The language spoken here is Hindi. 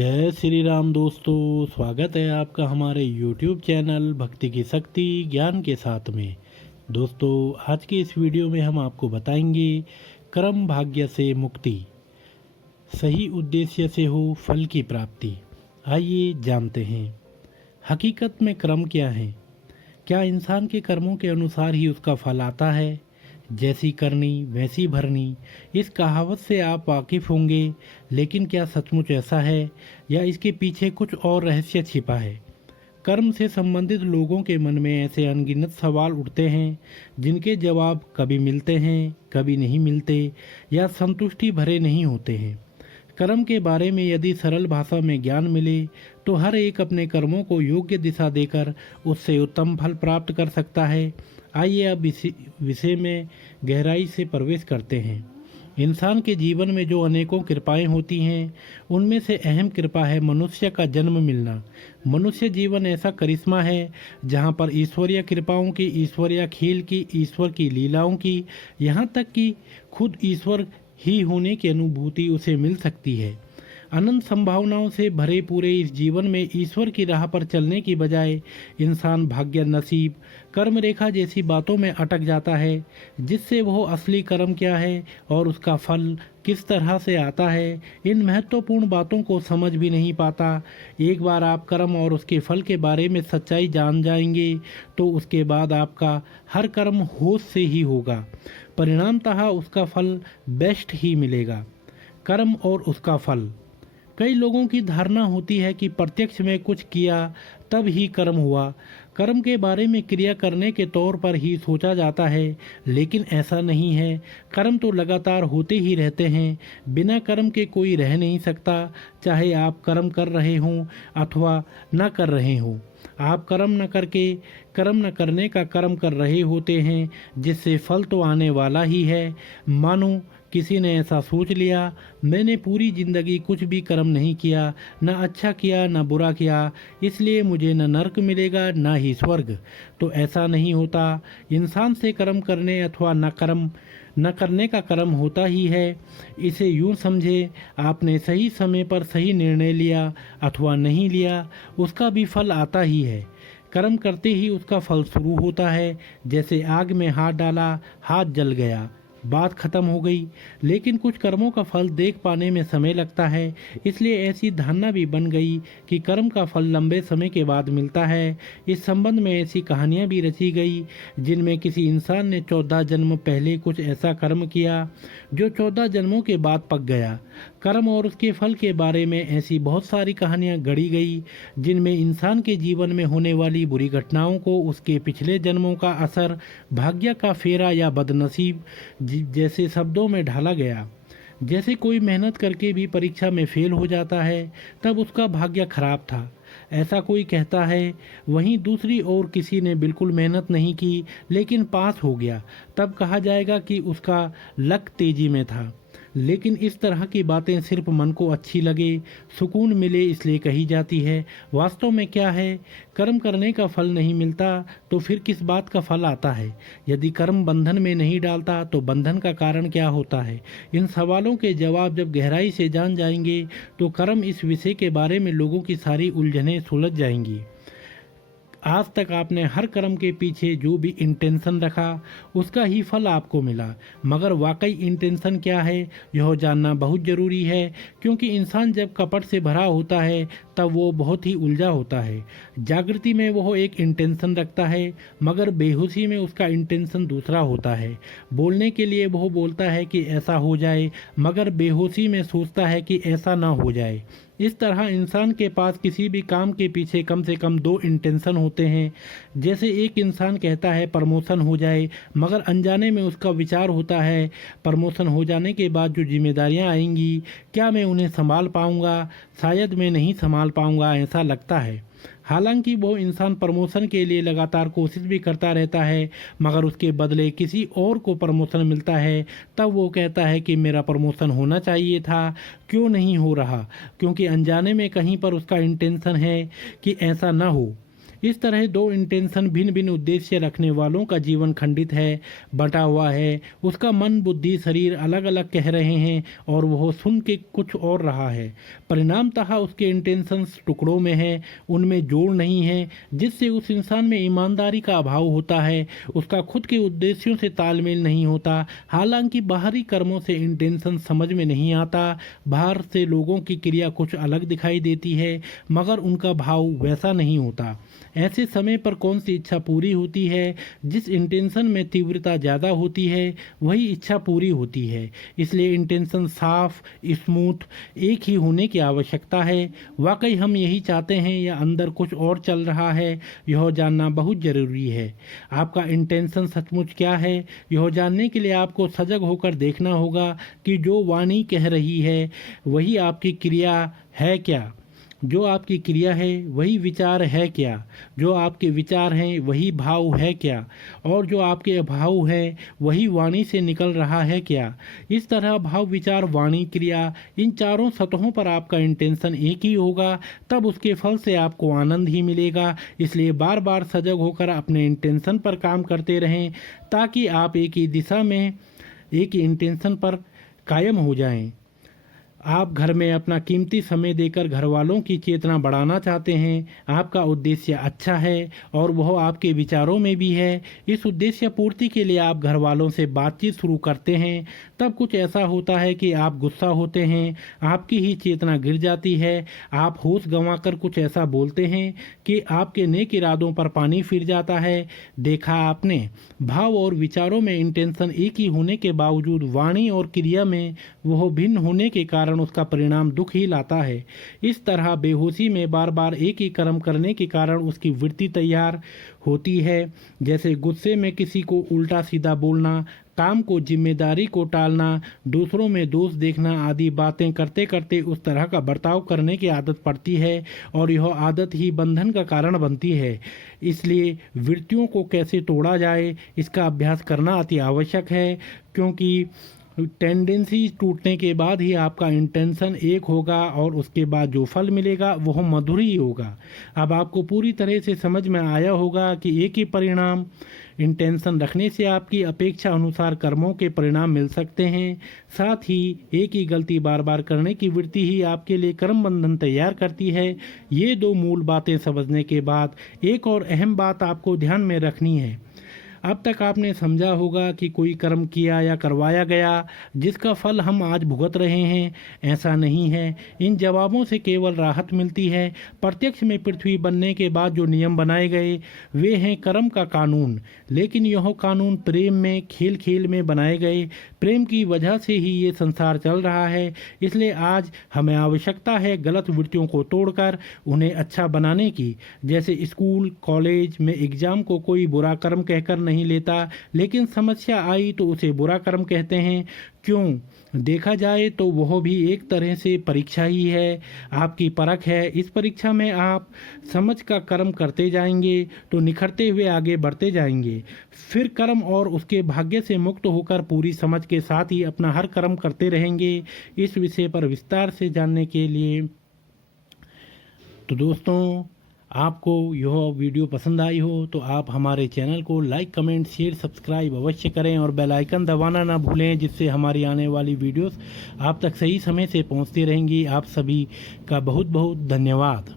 जय श्री राम दोस्तों, स्वागत है आपका हमारे YouTube चैनल भक्ति की शक्ति ज्ञान के साथ में। दोस्तों, आज के इस वीडियो में हम आपको बताएंगे कर्म भाग्य से मुक्ति, सही उद्देश्य से हो फल की प्राप्ति। आइए जानते हैं हकीकत में कर्म क्या है। क्या इंसान के कर्मों के अनुसार ही उसका फल आता है? जैसी करनी वैसी भरनी, इस कहावत से आप वाकिफ़ होंगे, लेकिन क्या सचमुच ऐसा है या इसके पीछे कुछ और रहस्य छिपा है? कर्म से संबंधित लोगों के मन में ऐसे अनगिनत सवाल उठते हैं जिनके जवाब कभी मिलते हैं, कभी नहीं मिलते या संतुष्टि भरे नहीं होते हैं। कर्म के बारे में यदि सरल भाषा में ज्ञान मिले तो हर एक अपने कर्मों को योग्य दिशा देकर उससे उत्तम फल प्राप्त कर सकता है। आइए अब इसी विषय में गहराई से प्रवेश करते हैं। इंसान के जीवन में जो अनेकों कृपाएं होती हैं, उनमें से अहम कृपा है मनुष्य का जन्म मिलना। मनुष्य जीवन ऐसा करिश्मा है जहां पर ईश्वरीय कृपाओं की, ईश्वरीय खेल की, ईश्वर की लीलाओं की, यहां तक कि खुद ईश्वर ही होने की अनुभूति उसे मिल सकती है। अनंत संभावनाओं से भरे पूरे इस जीवन में ईश्वर की राह पर चलने की बजाय इंसान भाग्य, नसीब, कर्म रेखा जैसी बातों में अटक जाता है, जिससे वह असली कर्म क्या है और उसका फल किस तरह से आता है, इन महत्वपूर्ण बातों को समझ भी नहीं पाता। एक बार आप कर्म और उसके फल के बारे में सच्चाई जान जाएंगे तो उसके बाद आपका हर कर्म होश से ही होगा, परिणामतः उसका फल बेस्ट ही मिलेगा। कर्म और उसका फल। कई लोगों की धारणा होती है कि प्रत्यक्ष में कुछ किया तब ही कर्म हुआ। कर्म के बारे में क्रिया करने के तौर पर ही सोचा जाता है, लेकिन ऐसा नहीं है। कर्म तो लगातार होते ही रहते हैं। बिना कर्म के कोई रह नहीं सकता, चाहे आप कर्म कर रहे हों अथवा न कर रहे हों। आप कर्म न करने का कर्म कर रहे होते हैं, जिससे फल तो आने वाला ही है। मानो किसी ने ऐसा सोच लिया, मैंने पूरी जिंदगी कुछ भी कर्म नहीं किया, न अच्छा किया न बुरा किया, इसलिए मुझे न नरक मिलेगा न ही स्वर्ग। तो ऐसा नहीं होता। इंसान से कर्म करने अथवा न करने का कर्म होता ही है। इसे यूं समझे, आपने सही समय पर सही निर्णय लिया अथवा नहीं लिया, उसका भी फल आता ही है। कर्म करते ही उसका फल शुरू होता है। जैसे आग में हाथ डाला, हाथ जल गया, बात खत्म हो गई। लेकिन कुछ कर्मों का फल देख पाने में समय लगता है, इसलिए ऐसी धारणा भी बन गई कि कर्म का फल लंबे समय के बाद मिलता है। इस संबंध में ऐसी कहानियां भी रची गई जिनमें किसी इंसान ने 14 जन्म पहले कुछ ऐसा कर्म किया जो 14 जन्मों के बाद पक गया। कर्म और उसके फल के बारे में ऐसी बहुत सारी कहानियां गढ़ी गई जिनमें इंसान के जीवन में होने वाली बुरी घटनाओं को उसके पिछले जन्मों का असर, भाग्य का फेरा या बदनसीब जैसे शब्दों में ढाला गया। जैसे कोई मेहनत करके भी परीक्षा में फेल हो जाता है, तब उसका भाग्य खराब था, ऐसा कोई कहता है। वहीं दूसरी ओर किसी ने बिल्कुल मेहनत नहीं की लेकिन पास हो गया, तब कहा जाएगा कि उसका लक तेजी में था। लेकिन इस तरह की बातें सिर्फ मन को अच्छी लगे, सुकून मिले इसलिए कही जाती है। वास्तव में क्या है? कर्म करने का फल नहीं मिलता तो फिर किस बात का फल आता है? यदि कर्म बंधन में नहीं डालता तो बंधन का कारण क्या होता है? इन सवालों के जवाब जब गहराई से जान जाएंगे तो कर्म इस विषय के बारे में लोगों की सारी उलझनें सुलझ जाएंगी। आज तक आपने हर कर्म के पीछे जो भी इंटेंशन रखा उसका ही फल आपको मिला, मगर वाकई इंटेंशन क्या है यह जानना बहुत ज़रूरी है, क्योंकि इंसान जब कपट से भरा होता है तब वो बहुत ही उलझा होता है। जागृति में वह एक इंटेंशन रखता है, मगर बेहोशी में उसका इंटेंशन दूसरा होता है। बोलने के लिए वह बोलता है कि ऐसा हो जाए, मगर बेहोशी में सोचता है कि ऐसा ना हो जाए। इस तरह इंसान के पास किसी भी काम के पीछे कम से कम 2 इंटेंशन होते हैं। जैसे एक इंसान कहता है प्रमोशन हो जाए, मगर अनजाने में उसका विचार होता है प्रमोशन हो जाने के बाद जो जिम्मेदारियां आएंगी, क्या मैं उन्हें संभाल पाऊंगा? शायद मैं नहीं संभाल पाऊंगा, ऐसा लगता है। हालांकि वो इंसान प्रमोशन के लिए लगातार कोशिश भी करता रहता है, मगर उसके बदले किसी और को प्रमोशन मिलता है, तब वो कहता है कि मेरा प्रमोशन होना चाहिए था, क्यों नहीं हो रहा? क्योंकि अनजाने में कहीं पर उसका इंटेंशन है कि ऐसा ना हो। इस तरह दो इंटेंशन भिन्न भिन्न उद्देश्य रखने वालों का जीवन खंडित है, बटा हुआ है। उसका मन, बुद्धि, शरीर अलग अलग कह रहे हैं और वह सुन के कुछ और रहा है। परिणामतः उसके इंटेंशंस टुकड़ों में है, उनमें जोड़ नहीं है, जिससे उस इंसान में ईमानदारी का अभाव होता है। उसका खुद के उद्देश्यों से तालमेल नहीं होता। हालांकि बाहरी कर्मों से इंटेंशन समझ में नहीं आता। बाहर से लोगों की क्रिया कुछ अलग दिखाई देती है, मगर उनका भाव वैसा नहीं होता। ऐसे समय पर कौन सी इच्छा पूरी होती है? जिस इंटेंशन में तीव्रता ज़्यादा होती है वही इच्छा पूरी होती है। इसलिए इंटेंशन साफ, स्मूथ, एक ही होने की आवश्यकता है। वाकई हम यही चाहते हैं या अंदर कुछ और चल रहा है, यह जानना बहुत ज़रूरी है। आपका इंटेंशन सचमुच क्या है, यह जानने के लिए आपको सजग होकर देखना होगा कि जो वाणी कह रही है वही आपकी क्रिया है क्या? जो आपकी क्रिया है वही विचार है क्या? जो आपके विचार हैं वही भाव है क्या? और जो आपके भाव है वही वाणी से निकल रहा है क्या? इस तरह भाव, विचार, वाणी, क्रिया, इन चारों सतहों पर आपका इंटेंशन एक ही होगा, तब उसके फल से आपको आनंद ही मिलेगा। इसलिए बार बार सजग होकर अपने इंटेंशन पर काम करते रहें, ताकि आप एक ही दिशा में, एक ही इंटेंशन पर कायम हो जाएं। आप घर में अपना कीमती समय देकर घर वालों की चेतना बढ़ाना चाहते हैं। आपका उद्देश्य अच्छा है और वह आपके विचारों में भी है। इस उद्देश्य पूर्ति के लिए आप घर वालों से बातचीत शुरू करते हैं। तब कुछ ऐसा होता है कि आप गुस्सा होते हैं, आपकी ही चेतना गिर जाती है। आप होश गंवाकर कुछ ऐसा बोलते हैं कि आपके नेक इरादों पर पानी फिर जाता है। देखा आपने, भाव और विचारों में इंटेंशन एक ही होने के बावजूद वाणी और क्रिया में वह भिन्न होने के कारण उसका परिणाम दुख ही लाता है। इस तरह बेहोशी में बार बार एक ही कर्म करने के कारण उसकी वृत्ति तैयार होती है। जैसे गुस्से में किसी को उल्टा सीधा बोलना, काम को, जिम्मेदारी को टालना, दूसरों में दोष देखना आदि बातें करते करते उस तरह का बर्ताव करने की आदत पड़ती है और यह आदत ही बंधन का कारण बनती है। इसलिए वृत्तियों को कैसे तोड़ा जाए, इसका अभ्यास करना अति आवश्यक है, क्योंकि टेंडेंसी टूटने के बाद ही आपका इंटेंशन एक होगा और उसके बाद जो फल मिलेगा वह मधुर ही होगा। अब आपको पूरी तरह से समझ में आया होगा कि एक ही परिणाम इंटेंशन रखने से आपकी अपेक्षा अनुसार कर्मों के परिणाम मिल सकते हैं। साथ ही एक ही गलती बार बार करने की वृत्ति ही आपके लिए कर्म बंधन तैयार करती है। ये दो मूल बातें समझने के बाद एक और अहम बात आपको ध्यान में रखनी है। अब तक आपने समझा होगा कि कोई कर्म किया या करवाया गया जिसका फल हम आज भुगत रहे हैं। ऐसा नहीं है। इन जवाबों से केवल राहत मिलती है। प्रत्यक्ष में पृथ्वी बनने के बाद जो नियम बनाए गए वे हैं कर्म का कानून, लेकिन यह कानून प्रेम में, खेल खेल में बनाए गए। प्रेम की वजह से ही ये संसार चल रहा है। इसलिए आज हमें आवश्यकता है गलत वृत्तियों को तोड़कर उन्हें अच्छा बनाने की। जैसे स्कूल कॉलेज में एग्जाम को कोई बुरा कर्म कहकर नहीं लेता, लेकिन समस्या आई तो उसे बुरा कर्म कहते हैं। क्यों? देखा जाए तो वह भी एक तरह से परीक्षा ही है, आपकी परख है। इस परीक्षा में आप समझ का कर्म करते जाएंगे तो निखरते हुए आगे बढ़ते जाएंगे। फिर कर्म और उसके भाग्य से मुक्त होकर पूरी समझ के साथ ही अपना हर कर्म करते रहेंगे। इस विषय पर विस्तार से जानने के लिए तो दोस्तों, आपको यह वीडियो पसंद आई हो तो आप हमारे चैनल को लाइक, कमेंट, शेयर, सब्सक्राइब अवश्य करें और बेल आइकन दबाना ना भूलें, जिससे हमारी आने वाली वीडियोस आप तक सही समय से पहुंचती रहेंगी। आप सभी का बहुत बहुत धन्यवाद।